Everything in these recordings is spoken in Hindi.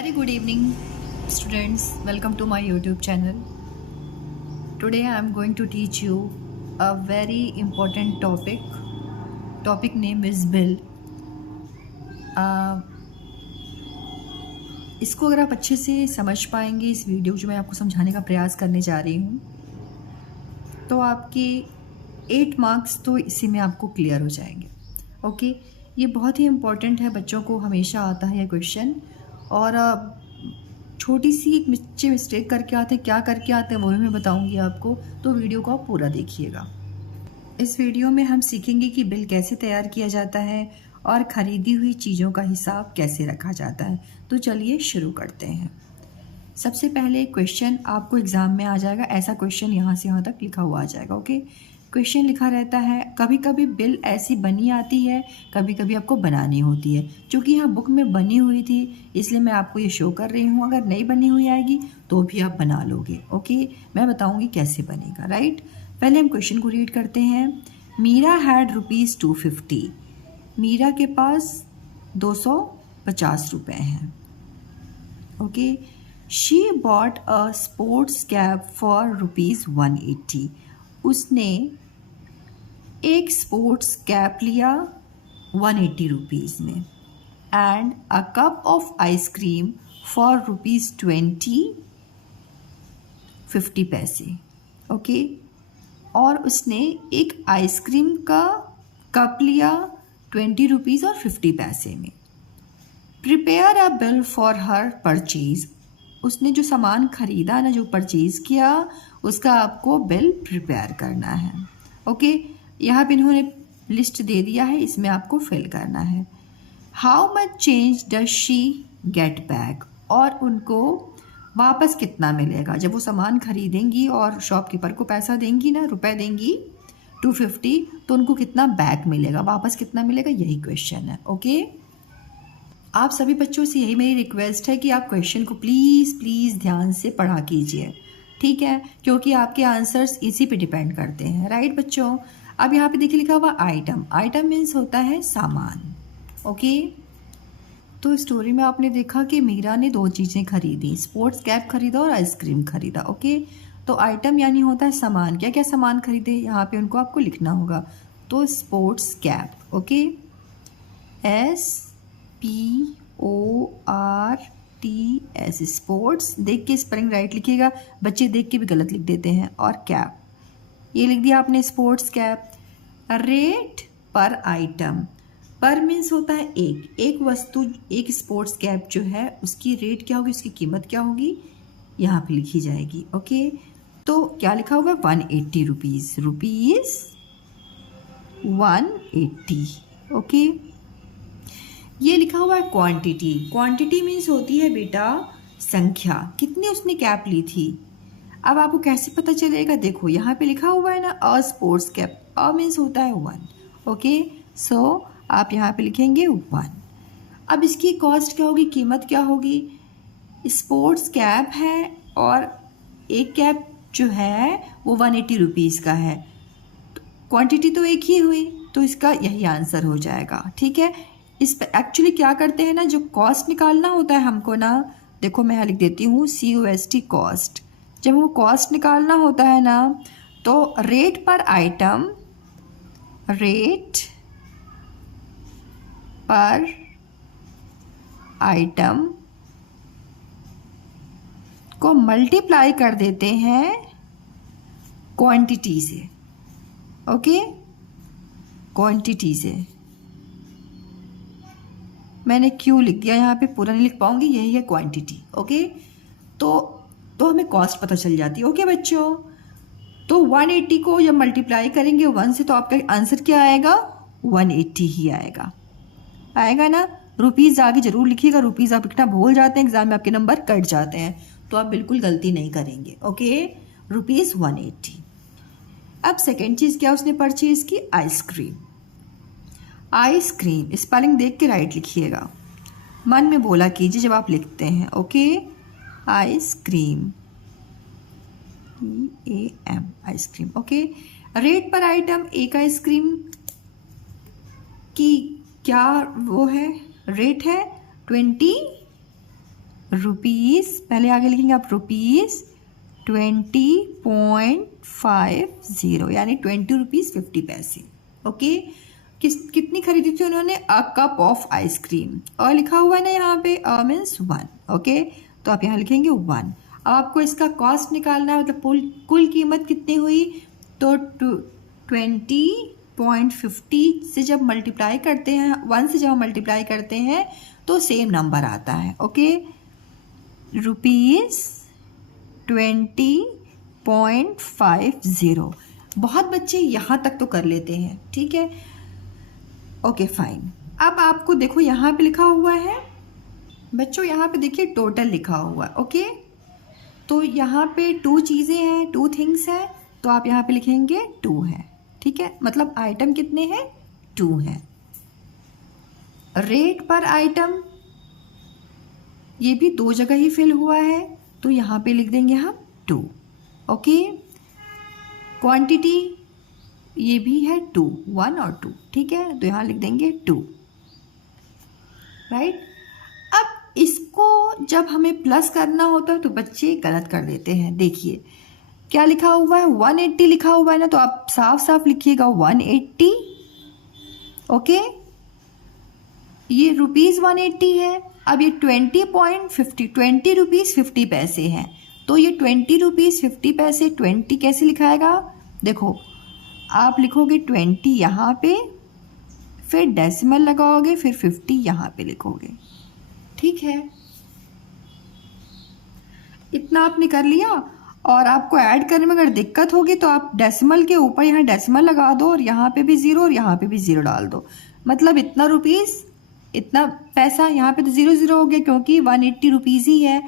Very good evening, students. Welcome to my YouTube channel. Today I am going to teach you a very important topic. Topic name is bill. इसको अगर आप अच्छे से समझ पाएंगे, इस वीडियो जो मैं आपको समझाने का प्रयास करने जा रही हूँ, तो आपके 8 मार्क्स तो इसी में आपको क्लियर हो जाएंगे. ओके, ये बहुत ही इम्पोर्टेंट है. बच्चों को हमेशा आता है ये क्वेश्चन, और छोटी सी एक बच्चे मिस्टेक करके आते हैं. क्या करके आते हैं वो भी मैं बताऊंगी आपको, तो वीडियो को आप पूरा देखिएगा. इस वीडियो में हम सीखेंगे कि बिल कैसे तैयार किया जाता है और ख़रीदी हुई चीज़ों का हिसाब कैसे रखा जाता है. तो चलिए शुरू करते हैं. सबसे पहले क्वेश्चन आपको एग्ज़ाम में आ जाएगा. ऐसा क्वेश्चन यहाँ से यहाँ तक लिखा हुआ आ जाएगा. ओके, क्वेश्चन लिखा रहता है. कभी कभी बिल ऐसी बनी आती है, कभी कभी आपको बनानी होती है. क्योंकि यहाँ बुक में बनी हुई थी इसलिए मैं आपको ये शो कर रही हूँ. अगर नहीं बनी हुई आएगी तो भी आप बना लोगे. ओके, मैं बताऊँगी कैसे बनेगा. राइट, पहले हम क्वेश्चन को रीड करते हैं. मीरा हैड ₹250. मीरा के पास 250 रुपये हैं. Okay, she bought a sports cap for ₹180. उसने एक स्पोर्ट्स कैप लिया 180 रुपीज़ में. And a cup of ice cream for ₹20, 50 पैसे. ओके, और उसने एक आइसक्रीम का कप लिया 20 रुपीज़ और 50 पैसे में. Prepare a bill for her purchase. उसने जो सामान खरीदा ना, जो परचेज़ किया, उसका आपको बिल प्रिपेयर करना है. ओके, यहाँ पे इन्होंने लिस्ट दे दिया है, इसमें आपको फिल करना है. How much change does she get back. और उनको वापस कितना मिलेगा. जब वो सामान खरीदेंगी और शॉपकीपर को पैसा देंगी ना, रुपए देंगी 250, तो उनको कितना बैक मिलेगा, वापस कितना मिलेगा, यही क्वेश्चन है. ओके, आप सभी बच्चों से यही मेरी रिक्वेस्ट है कि आप क्वेश्चन को प्लीज़ ध्यान से पढ़ा कीजिए. ठीक है, क्योंकि आपके आंसर्स इसी पे डिपेंड करते हैं. राइट बच्चों, अब यहाँ पे देखिए लिखा हुआ आइटम. आइटम मीन्स होता है सामान. ओके, तो स्टोरी में आपने देखा कि मीरा ने 2 चीज़ें खरीदी, स्पोर्ट्स कैप खरीदा और आइसक्रीम खरीदा. ओके, तो आइटम यानी होता है सामान. क्या क्या सामान खरीदे, यहाँ पे उनको आपको लिखना होगा. तो sports cap. Okay, SPORTS, sports. देख के स्पेलिंग राइट लिखिएगा, बच्चे देख के भी गलत लिख देते हैं. और कैप, ये लिख दिया आपने, स्पोर्ट्स कैप. रेट पर आइटम. पर मीन्स होता है एक वस्तु, एक स्पोर्ट्स कैप जो है उसकी रेट क्या होगी, उसकी कीमत क्या होगी, यहाँ पे लिखी जाएगी. ओके, तो क्या लिखा होगा, 180 रुपीज़. रुपीज़ 180. ओके, ये लिखा हुआ है क्वांटिटी. क्वांटिटी मीन्स होती है बेटा संख्या, कितनी उसने कैप ली थी. अब आपको कैसे पता चलेगा, देखो यहाँ पे लिखा हुआ है ना, a sports cap. A means होता है 1. ओके, सो आप यहाँ पे लिखेंगे 1. अब इसकी कॉस्ट क्या होगी, कीमत क्या होगी. स्पोर्ट्स कैप है और एक कैप जो है वो 180 रुपीज़ का है. क्वांटिटी तो एक ही हुई, तो इसका यही आंसर हो जाएगा. ठीक है, इस पर एक्चुअली क्या करते हैं ना, जो कॉस्ट निकालना होता है हमको ना, देखो मैं यहाँ लिख देती हूँ COST, कॉस्ट. जब वो कॉस्ट निकालना होता है ना, तो रेट पर आइटम, रेट पर आइटम को मल्टीप्लाई कर देते हैं क्वांटिटी से. ओके, क्वांटिटी से. मैंने क्यों लिख दिया यहाँ पे, पूरा नहीं लिख पाऊंगी, यही है क्वांटिटी. ओके, तो हमें कॉस्ट पता चल जाती है. ओके बच्चों, तो 180 को जब मल्टीप्लाई करेंगे 1 से, तो आपका आंसर क्या आएगा, 180 ही आएगा. आएगा ना. रुपीज़ आगे जरूर लिखिएगा, रुपीज़ आप लिखना भूल जाते हैं, एग्जाम में आपके नंबर कट जाते हैं, तो आप बिल्कुल गलती नहीं करेंगे. Okay, rupees 180. अब सेकेंड चीज़ क्या उसने परचेज की, आइसक्रीम. आइसक्रीम स्पेलिंग देख के राइट लिखिएगा, मन में बोला कीजिए जब आप लिखते हैं. Okay, ice cream, EAM, ice cream. Okay, rate पर आइटम, एक आइसक्रीम की क्या वो है, रेट है 20 रुपीज़, पहले आगे लिखेंगे आप रुपीज़ 20.50 यानी 20 रुपीज़ 50 पैसे। ओके, कितनी खरीदी थी उन्होंने? A cup of ice cream. और लिखा हुआ है ना यहाँ पे मीन्स 1। ओके, तो आप यहाँ लिखेंगे 1। अब आपको इसका कॉस्ट निकालना है, मतलब कुल कीमत कितनी हुई, तो 20.50 से जब मल्टीप्लाई करते हैं, 1 से जब मल्टीप्लाई करते हैं तो सेम नंबर आता है। Okay, rupees 20.50। बहुत बच्चे यहाँ तक तो कर लेते हैं, ठीक है। Okay fine. अब आपको देखो यहाँ पे लिखा हुआ है बच्चों, यहाँ पे देखिए टोटल लिखा हुआ है। ओके, तो यहाँ पे 2 चीज़ें हैं, 2 थिंग्स हैं, तो आप यहाँ पे लिखेंगे 2 है, ठीक है। मतलब आइटम कितने हैं? 2 हैं। रेट पर आइटम ये भी 2 जगह ही फिल हुआ है, तो यहाँ पे लिख देंगे हम 2। ओके, क्वांटिटी ये भी है 2, 1 और 2, ठीक है, तो यहाँ लिख देंगे 2, राइट। अब इसको जब हमें प्लस करना होता है तो बच्चे गलत कर देते हैं। देखिए क्या लिखा हुआ है, 180 लिखा हुआ है ना, तो आप साफ साफ लिखिएगा 180। ओके, ये रुपीज़ 180 है। अब ये 20 रुपीज़ 50 पैसे हैं, तो ये 20 रुपीज़ 50 पैसे 20 कैसे लिखाएगा? देखो आप लिखोगे 20 यहाँ पे, फिर डेसिमल लगाओगे, फिर 50 यहाँ पे लिखोगे, ठीक है। इतना आपने कर लिया। और आपको ऐड करने में अगर दिक्कत होगी तो आप डेसिमल के ऊपर यहाँ डेसिमल लगा दो और यहाँ पे भी 0 और यहाँ पे भी 0 डाल दो। मतलब इतना रुपीज़ इतना पैसा, यहाँ पे तो 0 0 हो गया क्योंकि 180 रुपीज़ ही है,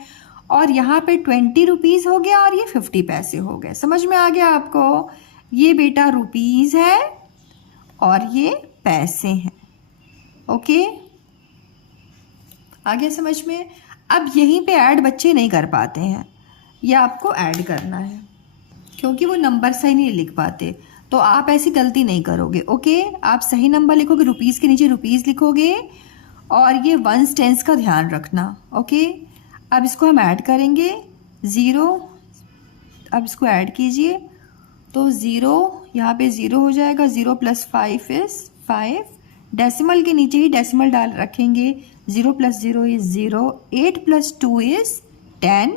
और यहाँ पे 20 रुपीज़ हो गया और ये 50 पैसे हो गए। समझ में आ गया आपको? ये बेटा रुपीज़ है और ये पैसे हैं। ओके, आ गया समझ में? अब यहीं पे ऐड बच्चे नहीं कर पाते हैं, ये आपको ऐड करना है क्योंकि वो नंबर सही नहीं लिख पाते, तो आप ऐसी गलती नहीं करोगे। ओके, आप सही नंबर लिखोगे, रुपीज़ के नीचे रुपीज़ लिखोगे और ये 1 टेंस का ध्यान रखना। ओके, अब इसको हम ऐड करेंगे 0। अब इसको ऐड कीजिए तो 0 यहाँ पे 0 हो जाएगा, 0 + 5 इज़ 5। डेसिमल के नीचे ही डेसिमल डाल रखेंगे, 0 + 0 इज़ 0, 8 + 2 इज़ 10।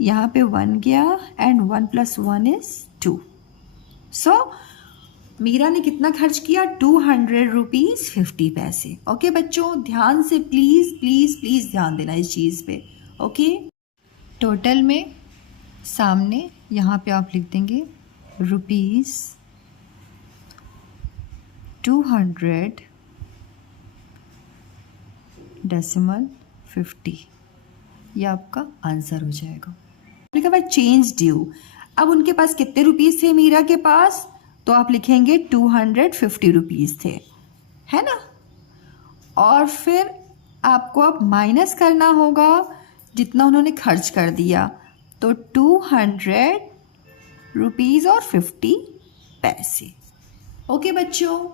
यहाँ पे 1 गया एंड 1 + 1 इज़ 2। सो मीरा ने कितना खर्च किया? 200 रुपीज़ 50 पैसे। ओके बच्चों, ध्यान से प्लीज़ प्लीज़ प्लीज़ ध्यान देना इस चीज़ पे। ओके, टोटल में सामने यहाँ पे आप लिख देंगे रुपीज़ 200 डेसिमल 50, ये आपका आंसर हो जाएगा। लिखा हुआ चेंज ड्यू। अब उनके पास कितने रुपीज़ थे मीरा के पास? तो आप लिखेंगे 250 रुपीज़ थे, है ना। और फिर आपको अब माइनस करना होगा जितना उन्होंने खर्च कर दिया, तो 200 रुपीज़ और 50 पैसे। ओके बच्चों,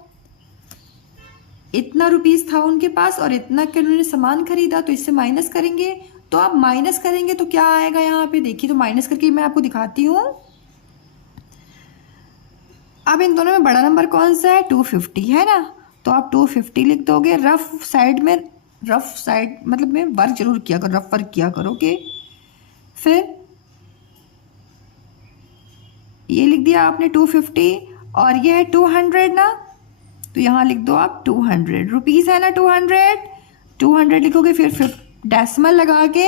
इतना रुपीज़ था उनके पास और इतना के उन्होंने सामान खरीदा, तो इससे माइनस करेंगे। तो आप माइनस करेंगे तो क्या आएगा यहाँ पे? देखिए, तो माइनस करके मैं आपको दिखाती हूँ। अब इन दोनों में बड़ा नंबर कौन सा है? 250 है ना, तो आप 250 लिख दोगे। रफ साइड मतलब में वर्क जरूर किया करो, रफ वर्क किया करो। ओके, फिर ये लिख दिया आपने 250 और ये है 200 ना, तो यहाँ लिख दो आप 200 रुपीज़ है ना, 200 लिखोगे, फिर डेसिमल लगा के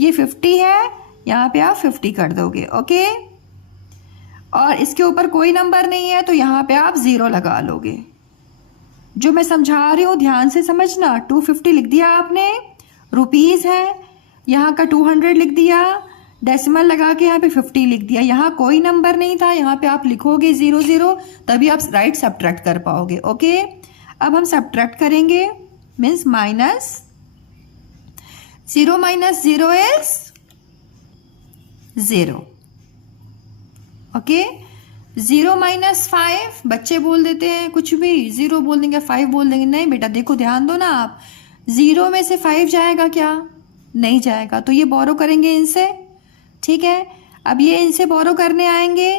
ये 50 है, यहाँ पे आप 50 कर दोगे। ओके, और इसके ऊपर कोई नंबर नहीं है तो यहाँ पे आप 0 लगा लोगे। जो मैं समझा रही हूँ ध्यान से समझना। 250 लिख दिया आपने, रुपीज़ है, यहाँ का 200 लिख दिया, डेसिमल लगा के यहाँ पे 50 लिख दिया। यहाँ कोई नंबर नहीं था, यहाँ पे आप लिखोगे 0 0, तभी आप राइट सब्ट्रैक्ट कर पाओगे। ओके, अब हम सब्ट्रैक्ट करेंगे, मीन्स माइनस 0 - 0 इज 0। ओके, 0 - 5 बच्चे बोल देते हैं कुछ भी, 0 बोल देंगे, 5 बोल देंगे। नहीं बेटा, देखो ध्यान दो ना आप, 0 में से 5 जाएगा क्या? नहीं जाएगा, तो ये बोरो करेंगे इनसे, ठीक है। अब ये इनसे बोरो करने आएंगे,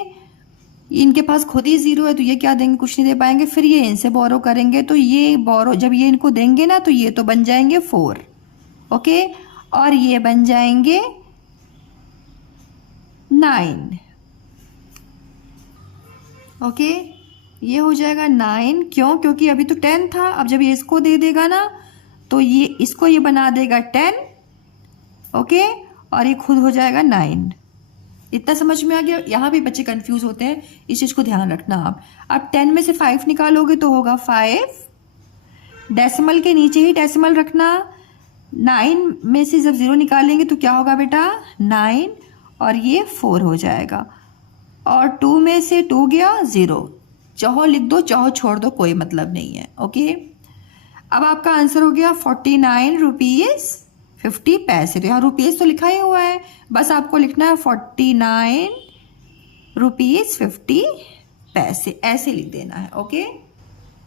इनके पास खुद ही 0 है तो ये क्या देंगे? कुछ नहीं दे पाएंगे। फिर ये इनसे बोरो करेंगे, तो ये बोरो जब ये इनको देंगे ना तो ये तो बन जाएंगे 4, ओके, और ये बन जाएंगे 9, ओके। ये हो जाएगा 9, क्यों? क्योंकि अभी तो 10 था, अब जब ये इसको दे देगा ना तो ये इसको ये बना देगा 10, ओके, और ये खुद हो जाएगा 9। इतना समझ में आ गया? यहाँ भी बच्चे कंफ्यूज होते हैं, इस चीज़ को ध्यान रखना आप। अब 10 में से 5 निकालोगे तो होगा 5, डेसिमल के नीचे ही डेसिमल रखना। 9 में से जब 0 निकालेंगे तो क्या होगा बेटा? 9, और ये 4 हो जाएगा। और 2 में से 2 गया 0, चाहो लिख दो चाहो छोड़ दो, कोई मतलब नहीं है, ओके। अब आपका आंसर हो गया 49 रुपीज़ 50 पैसे। तो यहाँ रुपीज़ तो लिखा ही हुआ है, बस आपको लिखना है 49 रुपीज़ 50 पैसे, ऐसे लिख देना है, ओके।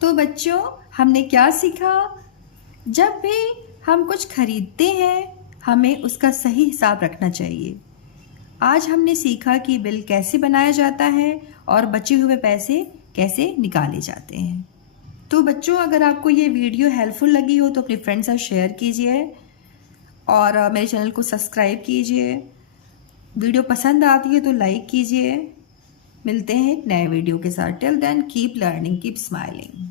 तो बच्चों हमने क्या सीखा? जब भी हम कुछ खरीदते हैं हमें उसका सही हिसाब रखना चाहिए। आज हमने सीखा कि बिल कैसे बनाया जाता है और बचे हुए पैसे कैसे निकाले जाते हैं। तो बच्चों अगर आपको ये वीडियो हेल्पफुल लगी हो तो अपने फ्रेंड्स से शेयर कीजिए और मेरे चैनल को सब्सक्राइब कीजिए। वीडियो पसंद आती है तो लाइक कीजिए। मिलते हैं एक नए वीडियो के साथ। Till then keep learning, keep smiling.